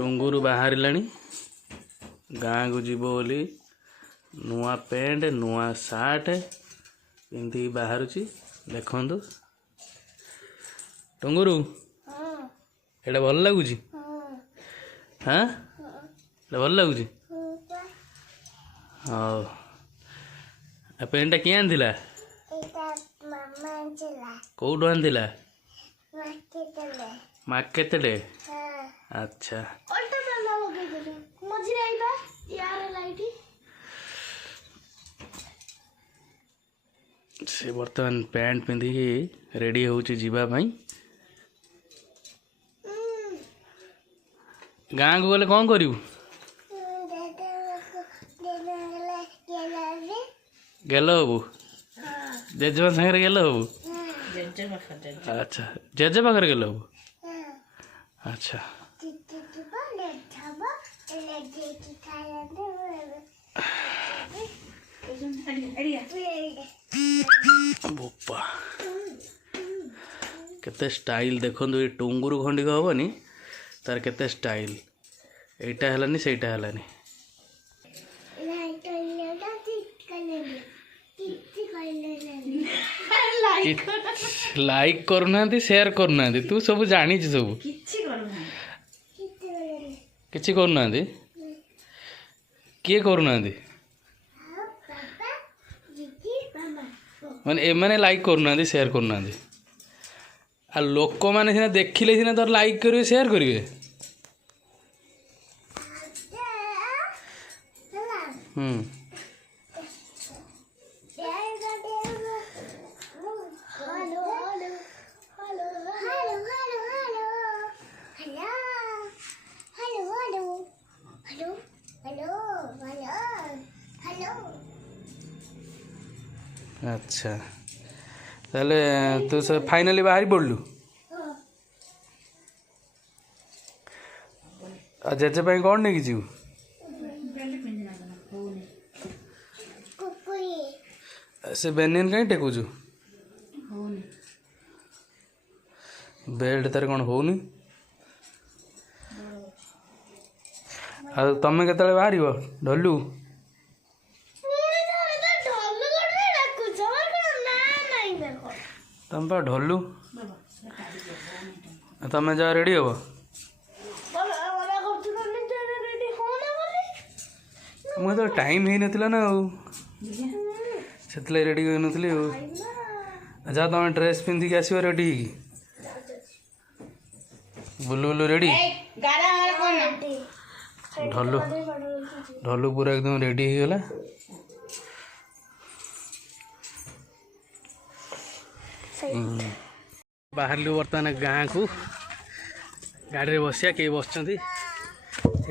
टुंगुरु बाहर गाँ को जीव बोली नुआ पैंट नुआ सार्ट पिंधि बाहर देखु टुंगुरु एटा भल लगुच हाँ भल लगुच हाँ पेंटा किए आंला कौटू आंला मार्केट रे अच्छा से बर्तमान पैंट पिंधिकी रेडी होची जीवा भाई गाँ को गले कौन करू गेल हबू जेजेमा सागर गेल हबू अच्छा जेजे पाखे गेल हबू अच्छा बोपा केते स्टाइल देखो ये टुंगुरु खंडिक हेनी तार केते स्टाइल एटा हलानी सेटा हलानी लाइक करना शेयर करना तू सब जानी सब किसी करना किए करना माने एमाने लाइक करना शेयर करना आ लोक मैंने सीना देखिले सीना तोर लाइक करेंगे शेयर करेंगे अच्छा ताले तू सब फाइनली बाहरी पड़लु आ जेजे पाई कौन नहीं जीव से बेनियन कहीं टेकुचु बेल्ट तार कौन होनी आ तमें केतले बाहर ढलु तुम पा ढलु तमें जा रेडी हम मुझे तो टाइम ही नथिला ना से रेडी हो नथली जा तुम ड्रेस पिंधिक आस रेडी बुलु बुलु रेडी ढलु ढलु पूरा एकदम रेडी हो गला बाहर बर्तमान गाँ को गाड़ी में बसिया कई बस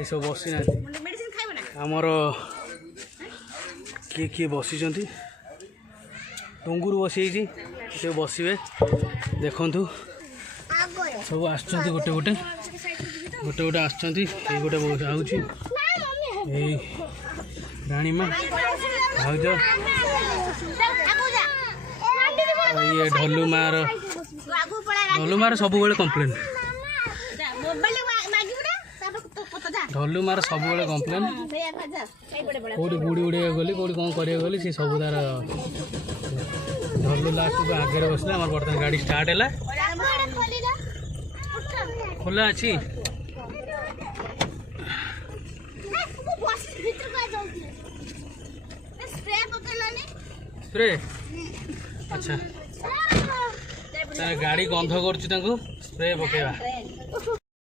सब बसी ना आमर किए किए बसी टुंगुरु बसी से बसवे देखु सब आस गोटे गोटे गोटे गोटे आस गोटे आउची राणीमा भाज ये ढलु मार सब कम्प्लेन ढलु मार सब कम्प्लेन कौटी बुड़ी उड़े गली कौटी कौन कर गली सी सब तार ढलु लास्ट को आगे बसला आम बर्तमान गाड़ी स्टार्ट है खोला अच्छी स्प्रे अच्छा गाड़ी गंध कर स्प्रे पकेवा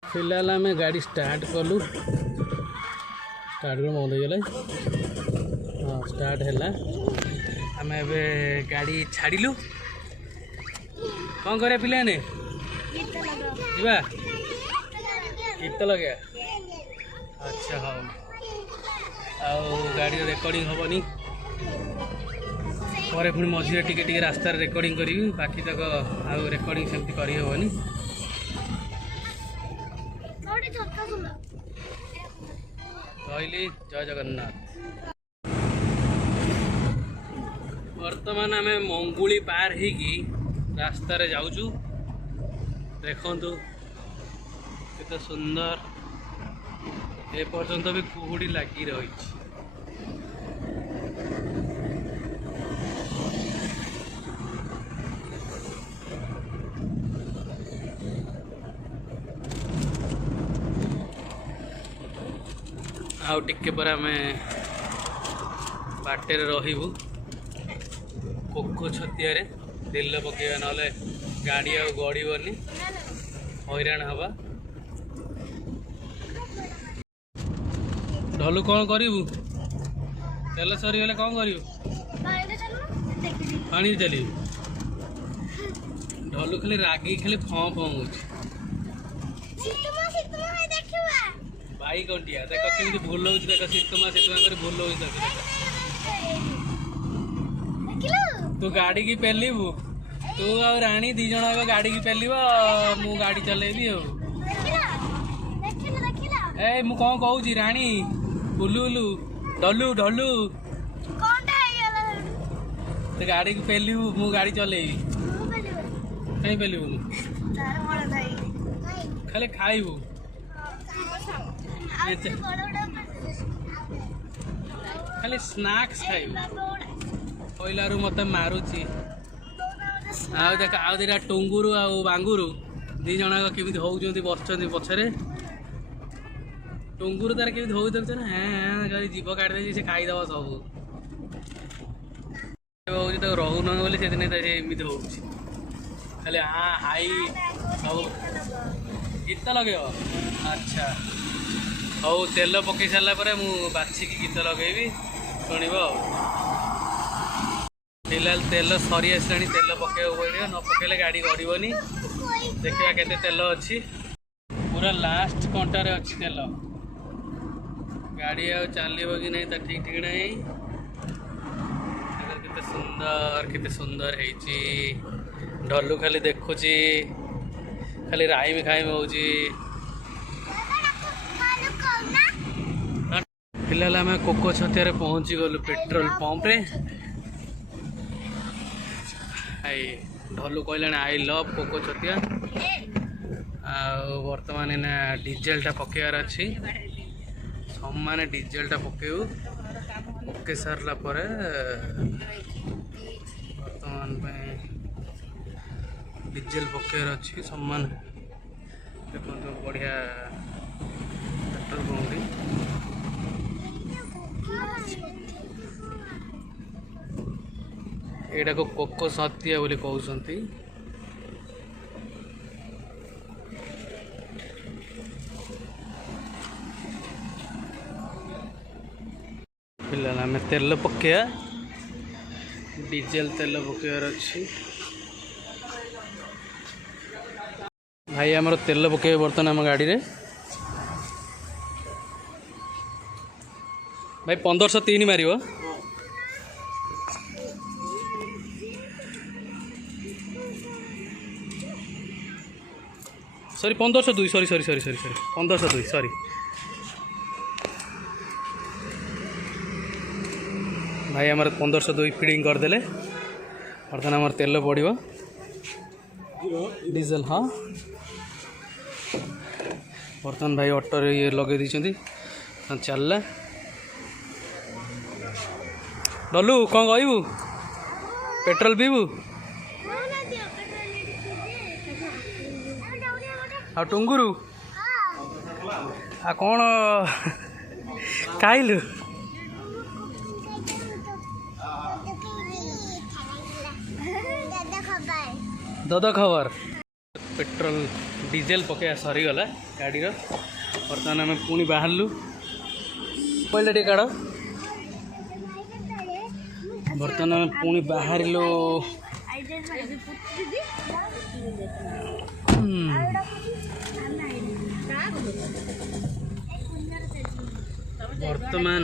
फिलहाल आम गाड़ी स्टार्ट कलु स्टार्ट कर बंद हो हाँ स्टार्ट है आम ए गाड़ी छाड़िलु कौन कर पिला ने जीवा गीत लगे अच्छा हाँ गाड़ी रेकर्डिंग हेनी पर पुणी मझे टिके रास्ता रेकर्डिंग करी बाकी तक आउ रेकर्डिंग सेमती करी हेनी कहली जय जगन्नाथ वर्तमान आम मंगुली पार होगी रास्तार जाऊँ देखु केते सुंदर ए पर्यंत भी कुहुड़ी लगी रही। आउ टिके पर आम बाटे रहबू कोको छतिया तेल पकेबा ना गाड़ी आ गड़बनी हैरान हवा। ढलू कौन करू तेल सरीगले कौन करू पानी चल ढलू खाली रागी खाली फँ फँ हो भाई कंटिया देख केमती भूल हो देख शीतमा कर भूल हो तू गाड़ी की पेलू तू आ राणी दी जन गाड़ी की पेल मु गाड़ी चलेबी ए मु कौन कहूँ राणी बुलुलु ढलू ढलू तो गाड़ी की पेलू मु गाड़ी चलेबी कहीं पेलू खाली खाइबू खाली स्नैक्स खाइबू पहला मत मारुची आउ देख आउ दिटा टुंगुरु आ बांगुरु दी जन केमी होती बस पछरे टुंगुरु तार केमी हो हाँ जीभ काटिदे से खाईदब सब हूँ रोन बोली से एमती हो खाली हाँ हाई सब गीत लगे। अच्छा हौ तेल पकई सारा पर बाछिकी गीत लगेबी शुणव फिलहाल तेल सरी आसा तेल पकड़ पड़े न पकड़े गाड़ी गड़बनी देखा केते तेल अच्छी पूरा लास्ट कंटार अच्छी तेल गाड़ी आ चलो कि नहीं ठीक ठीक नहीं केते सुंदर है ढलू खाली देखुची खाली राइम खाइम हो फिलहाल आम कोको छतिया पहुँची गलु पेट्रोल पंप रे आई ढलू कहले आई लव कोको छतिया बर्तमान ना डीजेलटा पकेबार अच्छी सम्मान डीजेलटा पकेबू पके सारा पर बर्तमान डीजेल पकेबार अच्छी सम्मान देखो बढ़िया पेट्रोल पंप एटा को कोको छतिया बोली कहते फिलहाल आम तेल पकेया डीजेल तेल पकेबार अच्छी भाई आमर तेल पके बर्तमान आम गाड़ी रे भाई 1503 मार sorry 1502 sorry sorry sorry sorry sorry 1502 sorry भाई आमर 1502 फिडिंग करदे बर्तमान आमर तेल पड़ो डीजेल हाँ बर्तमान भाई ऑटो रे ये लगे दी चलला डलू कौन कहबू पेट्रोल पीबू आ टुंगुरु आ कौन खाइलु दद खबर पेट्रोल डीजेल पकड़ा सरीगला गाड़ी बर्तमान आम पुणी बाहरलु पहले टे काड़ बर्तमान आम पुणी बाहरलु बर्तमान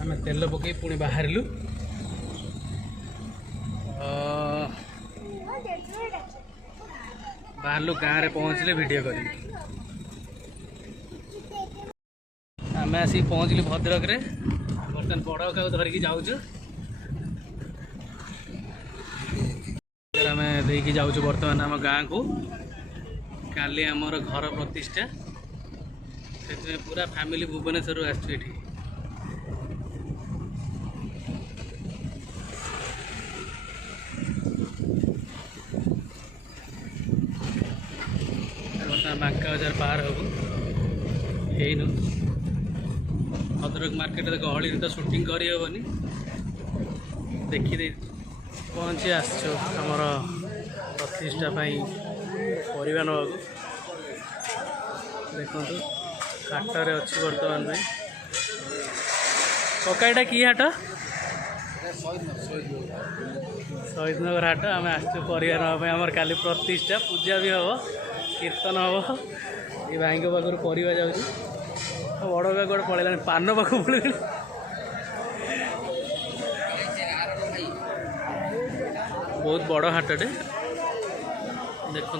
आम तेल पकई पुणी बाहरलु बाहरलु गाँव में पहुँचले वीडियो करी आम आसिक पहुँचलु भद्रक रे बर्तमान बड़ का धरिकी जाऊँ आम देकी जाऊँ बर्तमान आम गाँव को काली आमर घर प्रतिष्ठा से पूरा फैमिली भुवनेश्वर आसछु एठी। बांका बाजार पार हबु हेनु भद्रक मार्केट गहली तो शूटिंग करी हेबनी देखी दे पहुँची आसछु हमर प्रतिष्ठा परिवा नवाक देखु हाटरे अच्छी बर्तमान में ककाईटा कि हाट शहीद नगर हाट आम आसछु परिवार नाप आमर काली प्रतिष्ठा पूजा भी हम कीर्तन हम ये भाई पाखर परिवा जाऊँगी बड़ भाई गोटे पलैला पान पाख पड़े बहुत बड़ हाटटे देखो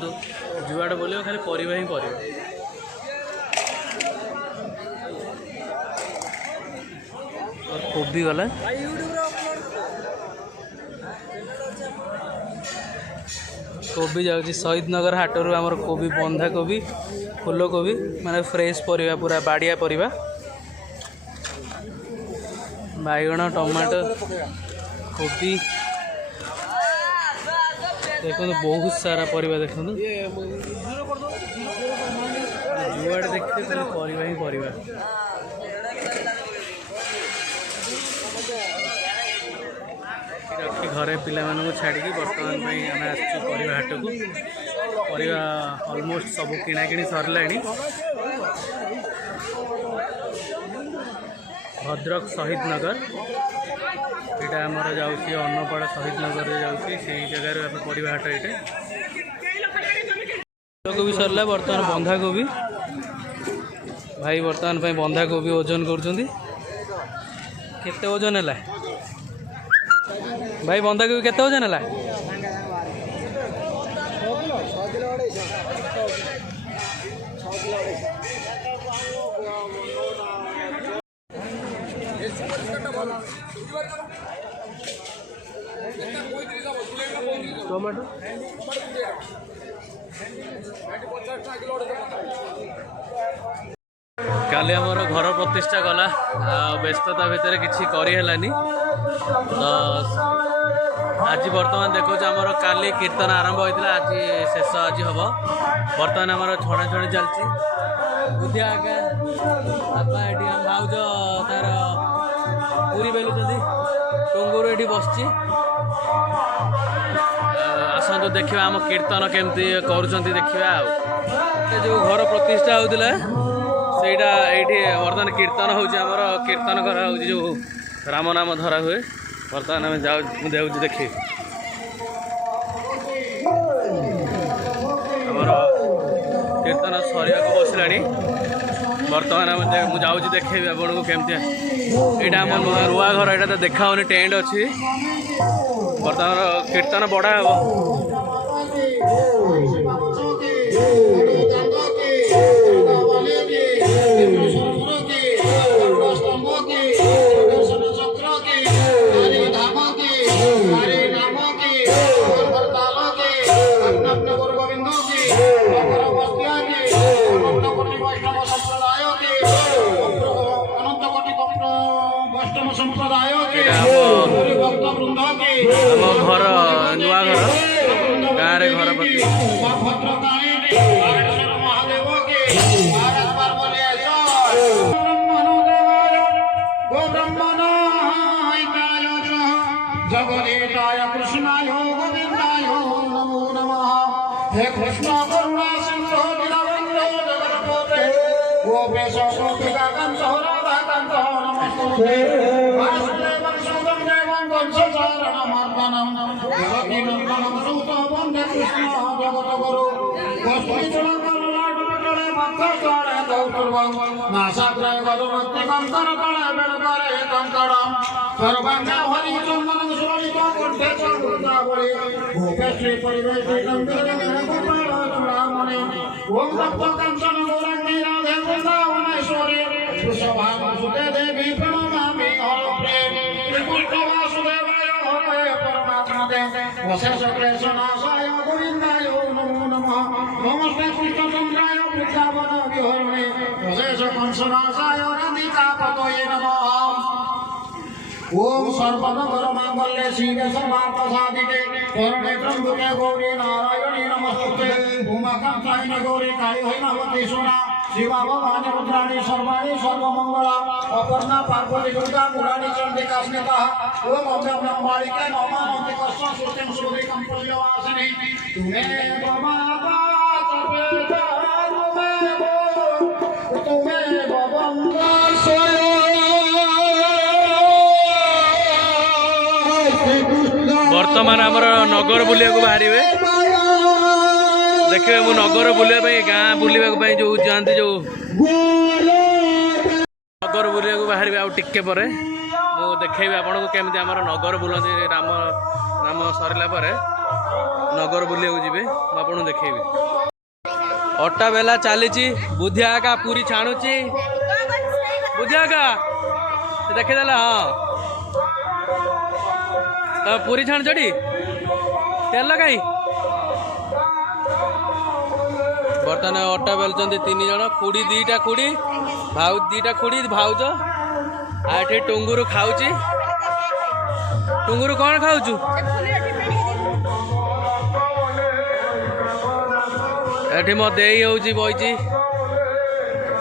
जुआड़े बोल खाली परिवा ही परिवा और कोबी गला कोबी जाऊँगी शहीद नगर हाटरू आमर कोबी बंधा कोबी फूल कोबी माने फ्रेश परिवा पूरा बाड़िया परिवा बैगण टमाटो कोबी देखो बहुत सारा परिवा देखो जुआड़े देखते खाली परिवा ही परिवा रखी घरे पिला छाड़ी बर्तमान आम आसवा हाट को परिवा ऑलमोस्ट सब किणाकिणी सरला भद्रक शहीद नगर यहाँ आमर जाऊँगी अन्नपाड़ा शहीद नगर जाऊँगी से जगार परिवा हाट ये फूलकोबी सरला बर्तमान बंधा कोबी भाई बर्तमान बंधा कोबी ओजन करते ओजन है भाई बंधा कोबी केते ओजन है टमाटो काली आमर घर प्रतिष्ठा गला व्यस्तता भितर किसी करेलानी तो आज बर्तमान देखो आमर काली कीर्तन आरंभ होता आज शेष आज हम बर्तमान आमर छणा छणी चलती बुद्धिया आगे बापा ये भाज तार पूरी बेलुंट टुंगुर ये बस आसतु देखा आम कीर्तन केमती कर देखा जो घर प्रतिष्ठा होता ସେଇଟା ଏଇଠି ବର୍ତ୍ତମାନ କୀର୍ତ୍ତନ ହେଉଛି ଆମର କୀର୍ତ୍ତନ କରାହେଉଛି ଯେଉଁ ରାମ ନାମ ଧରା ହୁଏ ବର୍ତ୍ତମାନ ଆମେ ମୁଁ ଯାଉଛି ଦେଖି ଆମର କୀର୍ତ୍ତନ ସରିବାକୁ ବସିଲାଣି ବର୍ତ୍ତମାନ ମୁଁ ଯାଉଛି ଦେଖେଇବି ଆପଣଙ୍କୁ କେମିତି ଏଇଟା ଆମ ନୂଆ ଘର ଏଇଟା ତ ଦେଖାହେଉନି ଟେଣ୍ଟ ଅଛି ବର୍ତ୍ତମାନ କୀର୍ତ୍ତନ ବଢ଼ା ହେବ ଆମ ଘର ନୂଆ ଘର ଗାଁରେ ଘର ପ୍ରତି जगदीशाय कृष्णाय गोविंदाय नमो नमः हे कृष्ण करुणा सिंधु दीनबंधो जगन्नाथ गोपेश गोपिका कांत राधा कांत नमस्ते वासुदेवं सुतं देवं वंशचारणमर्दनं देवकी नन्दनं सुतं वन्दे कृष्ण जगद्गुरु गोष्ठीचूडकरुणाटुटले मत्थचारे दौर्भं नासाग्रे वदुमत्ति कंकरतले बेलकरे कंकणं सर्वांगे हरिचन्दनं सुरलितो कण्ठे चन्द्रतावळे गोपेश्री परिवेशे नन्दनगोपालचूडामणि ओं सप्तकाञ्चन गौराङ्गी राधे वृन्दावनेश्वरी वृषभानुसुते देवी प्रणमामि हरप्रेम श्रीकृष्ण वासुदेवाय हरे परमात्मने वशेषक्लेशनाशाय गोविन्दाय नमो नमः नमस्ते कृष्णचन्द्राय वृन्दावन विहरणे वशेष वंशनाशाय रन्दितापतये नमः। ओम सर्वमंगल मांगल्ये शिवे सर्वार्थसाधिके शरण्ये त्र्यंबके गौरी नारायणी नमस्तुते। उमाकांताय गौरी काली नमस्ते सोना शिवा भवानी रुद्राणी सर्वाणी सर्वमंगला अपर्णा पार्वती दुर्गा मुरारी चंडिका स्मिता। ओम अभ्य ब्रह्मालिके नमः नमस्ते कृष्ण सुत्यं सुरिकं पुण्यवासिनी तुम्हें बाबा सर्वे तुम्हें बवंदा वर्तमान आमर नगर बुलिया को बाहर देखिए मु नगर बुलिया गाँ बुलवा जो जाती जो नगर बुलिया को बाहर टिके पर मु देखेबी आपन को केमती आमर नगर बुलती राम नाम सरला नगर बुलिया जी आपन देखेबी। अट्टा बेला चली बुधिया का पूरी छाणुची बुधिया का देखीदेला हाँ पूरी छाण चढ़ी तेल कहीं बर्तमान अटा बेलुंट 3 जन खुड़ी 2टा खुड़ी भाउ 2टा खुड़ी भाउज आठे टुंगुरु खाऊची टुंगुरु कौन खाऊचु एठी मो देई होउची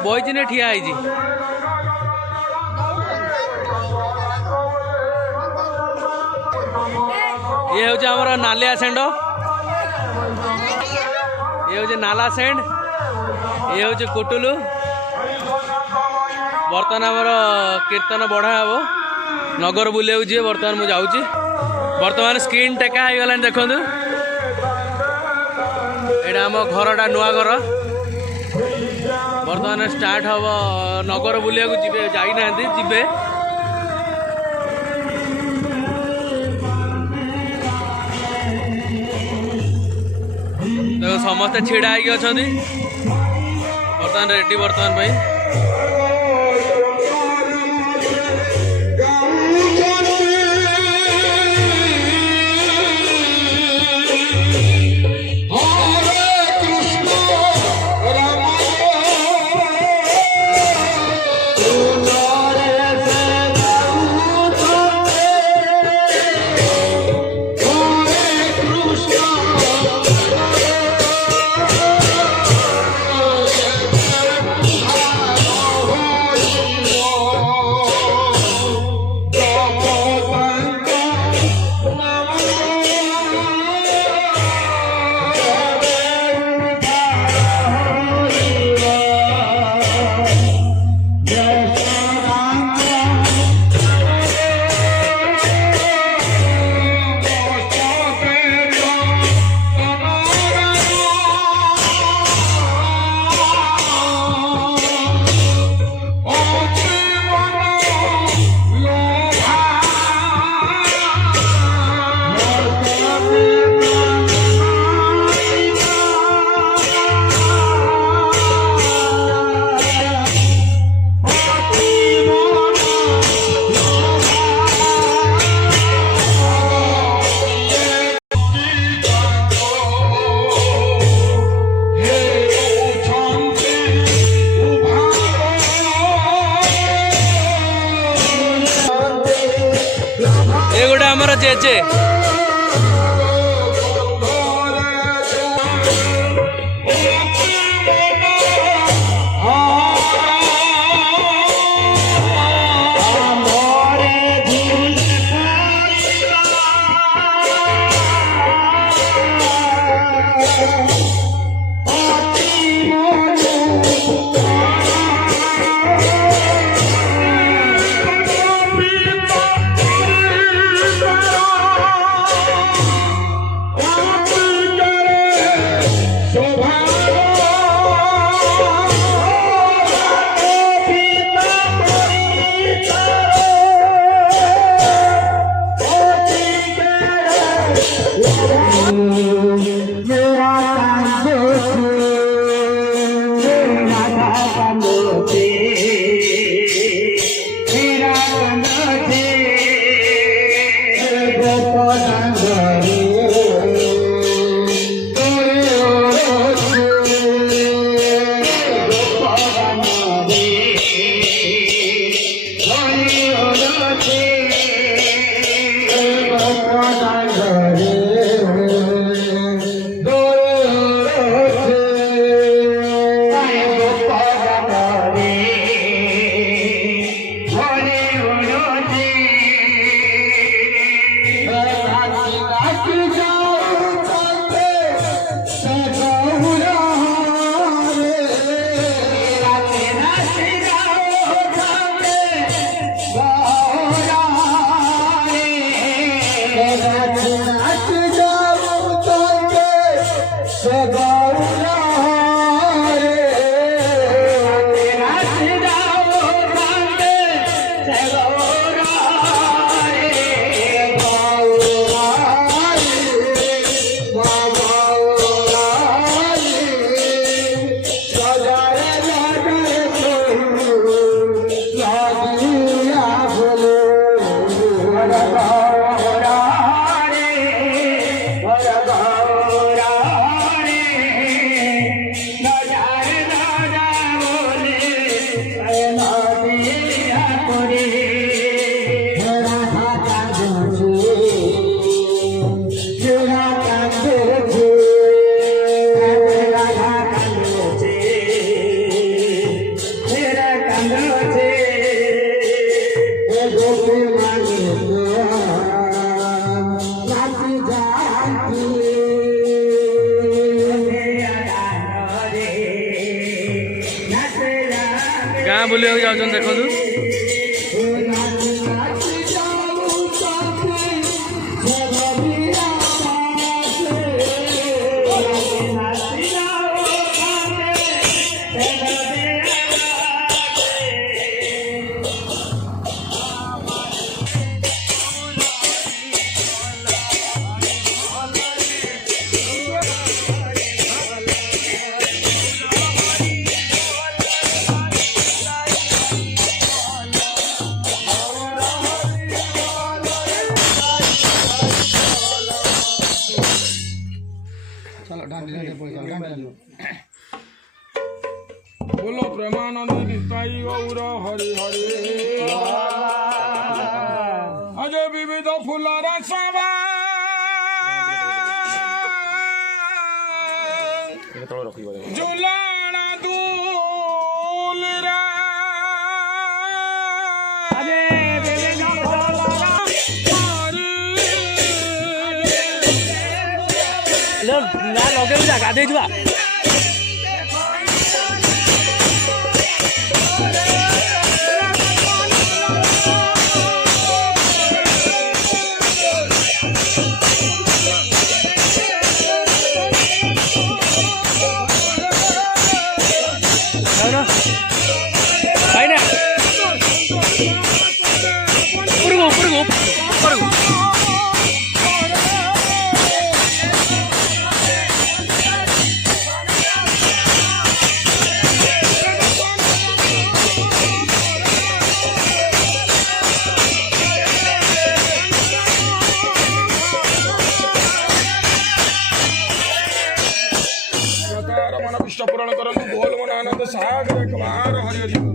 बइची ने ठिया आईची ये हूँ आमर नालिया सेंड ये हूँ नाला सेंड ये हूँ कुटुलु बर्तमान आमर कीर्तन बढ़ा हे नगर बुले बर्तमान मुझे जाऊँगी बर्तमान स्क्रीन टेका हो गला देखु यहाँ आम घरटा नुआ घर बर्तमान स्टार्ट हम नगर बुलिया जी जाना जी समस्ते छिड़ा हो बर्तमान रेडी बर्तमान भाई ये गोटे आमर जेजे गाँ बुलिया जाऊँ देखु बोलो प्रेमानंद निताई गौर हरि हरि अजय विविध फुलर सभा झुलाना दूल रा लगे गाधे जा मन विष्ट पूरण करंतु बोल मन आनंद सागर कुमार हरि हरि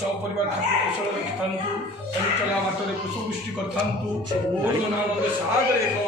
सपरिवार ठाकुर कुशल रखिथान्तु चला बाटरे पुष्पवृष्टि करथान्तु ओम नमो सागर एक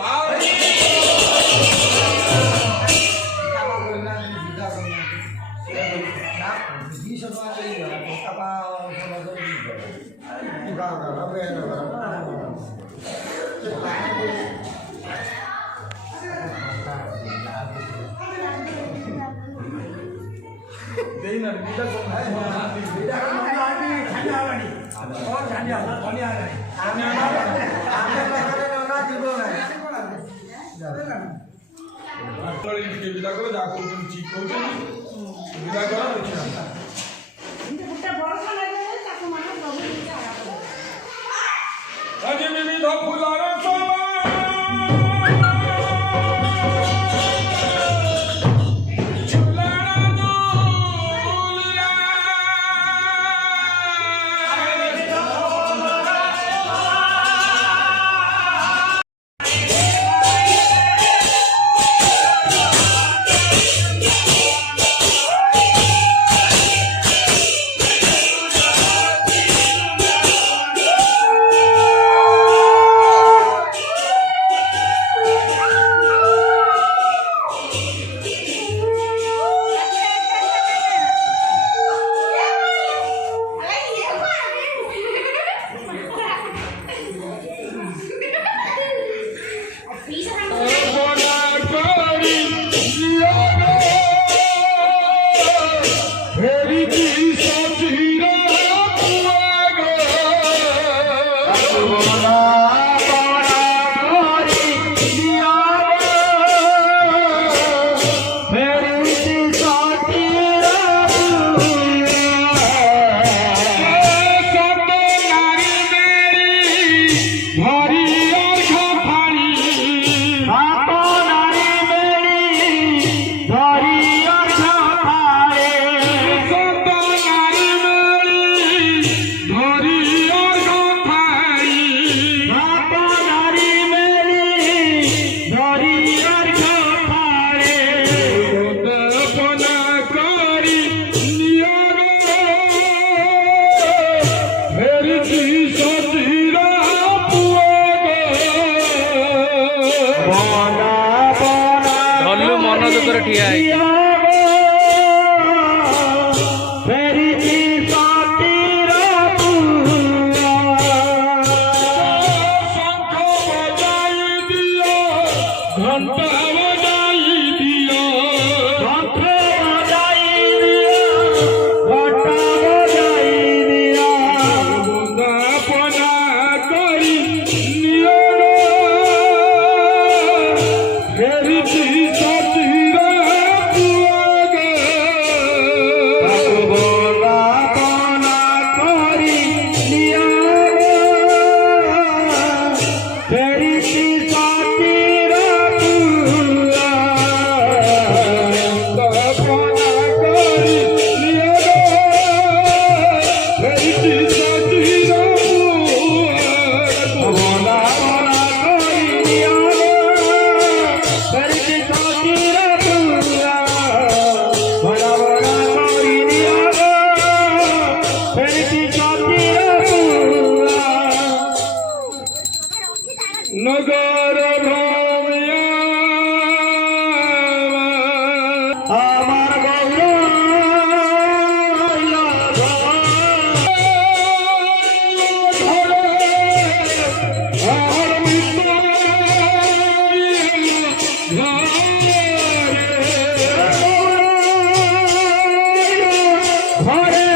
ବିଦା କର ଯାହା କହୁଛନ୍ତି ଠିକ କହୁଛନ୍ତି ବିଦା କର ଦେଖିବା ଆଜି ବିବିଧ ଫୁଲର ଧଲୁ ମନ ଦୁଃଖରେ ଠିଆ ହେଇଛି नगर भ्रमिया আমার ঘরে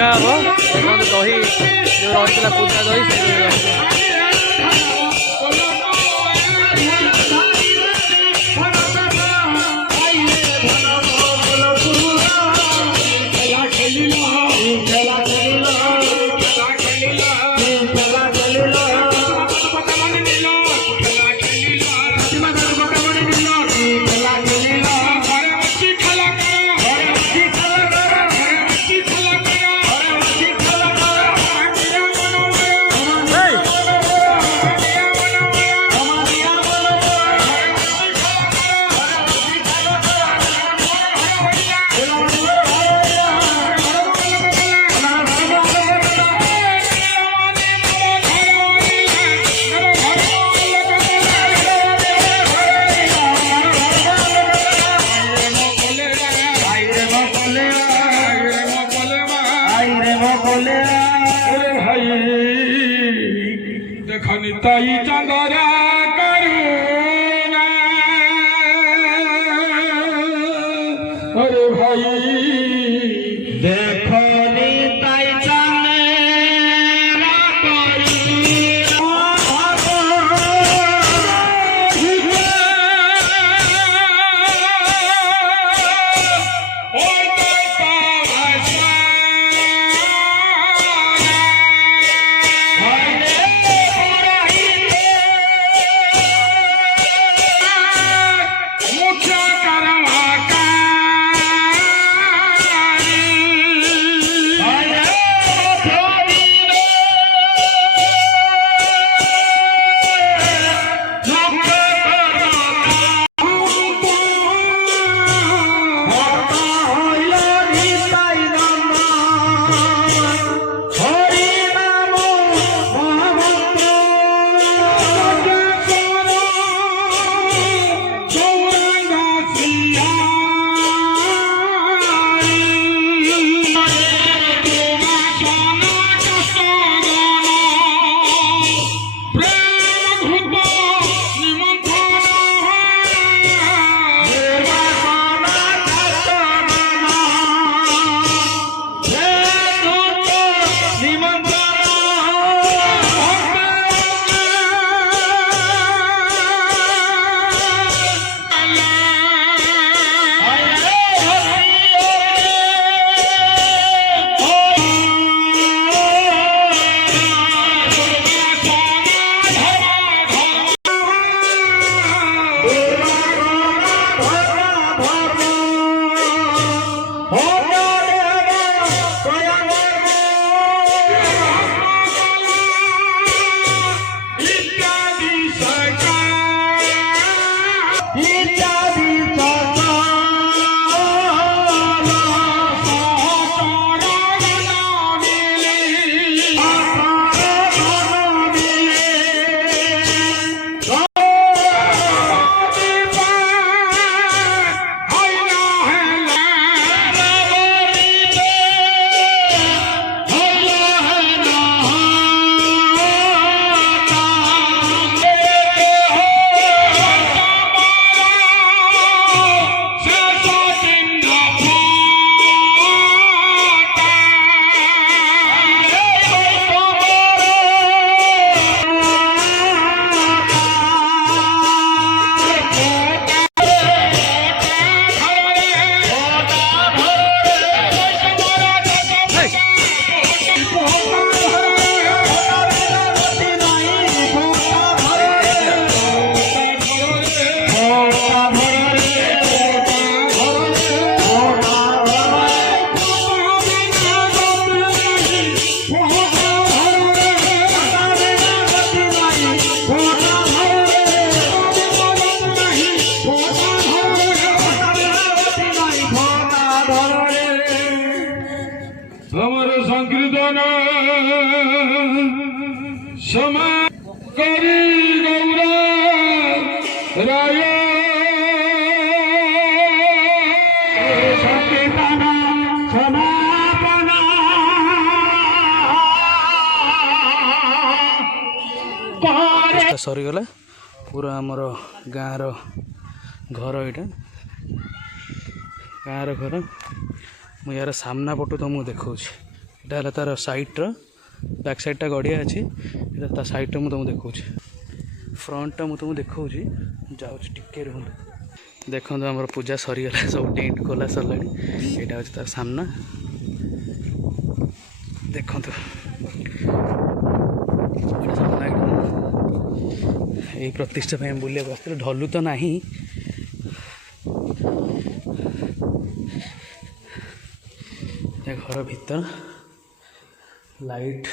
भंगा हम दही जो रही पूजा दही देखनी ताई चंदरा करुणा अरे भाई देखनी ताई संकीर्तन क्षमा करी गौरा राय संकीर्तन क्षमापन सरीगला पूरा आमर गाँव घर यहाँ गाँव घर मु यार सामना पटु तुमको देखा है तार साइड्र बैक साइडटा गड़िया अच्छी ता साइड्र मुझे तुमको देखा फ्रंटटा मुझे तुमको देखा जाऊँ टिके रुहतु देखो आम पूजा सरीगला सब टेंट खोला सरला यहाँ हूँ तार सामना देखु सामना यही प्रतिष्ठा बुलिया आस ढलु तो ना घर भीतर लाइट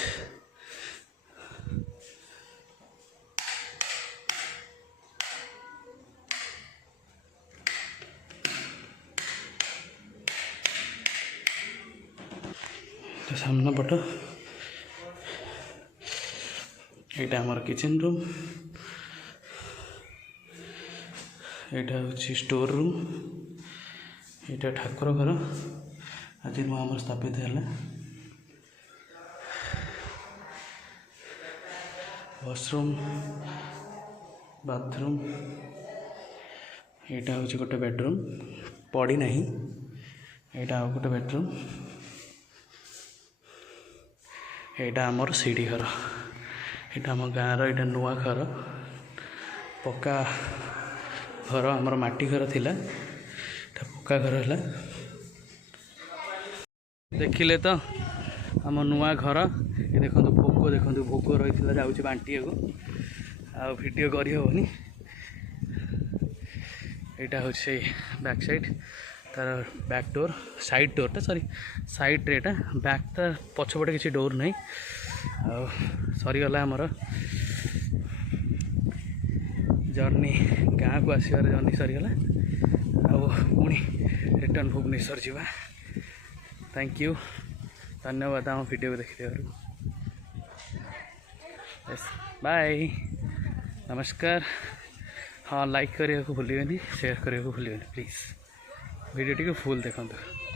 तो सामना पट यहाँ आमर किचन रूम यहाँ हूँ स्टोर रूम यहाँ ठाकुर घर आज नुआ आम स्थापित है वॉशरूम बाथरूम यहाँ हूँ गोटे बेडरूम पड़ी ना यहाँ आउ गोटे बेडरूम यहाँ आमर सीढ़ी घर यहाँ आम गाँव यहाँ नुआ घर पक्का घर आमर माटी घर थिला पक्का घर है देखिले तो आम नुआ घर ये देखो भोग देखो भोग रही जाऊँगी बांटिया को आ वीडियो करहबनी यहाँ हूँ से बैक साइड तार बैक डोर साइड डोरटा सॉरी साइड रेटा बैकटा पछपटे किसी डोर नहीं सरीगला आमर जर्नी गाँव को आसबार जर्नी सरीगला पुणी रिटर्न भुवनेश्वर जावा थैंक यू धन्यवाद आम वीडियो को देखते बाय नमस्कार हाँ लाइक करने को भूलिए शेयर करने को भूलिए प्लीज़ वीडियो टी फुल देखते।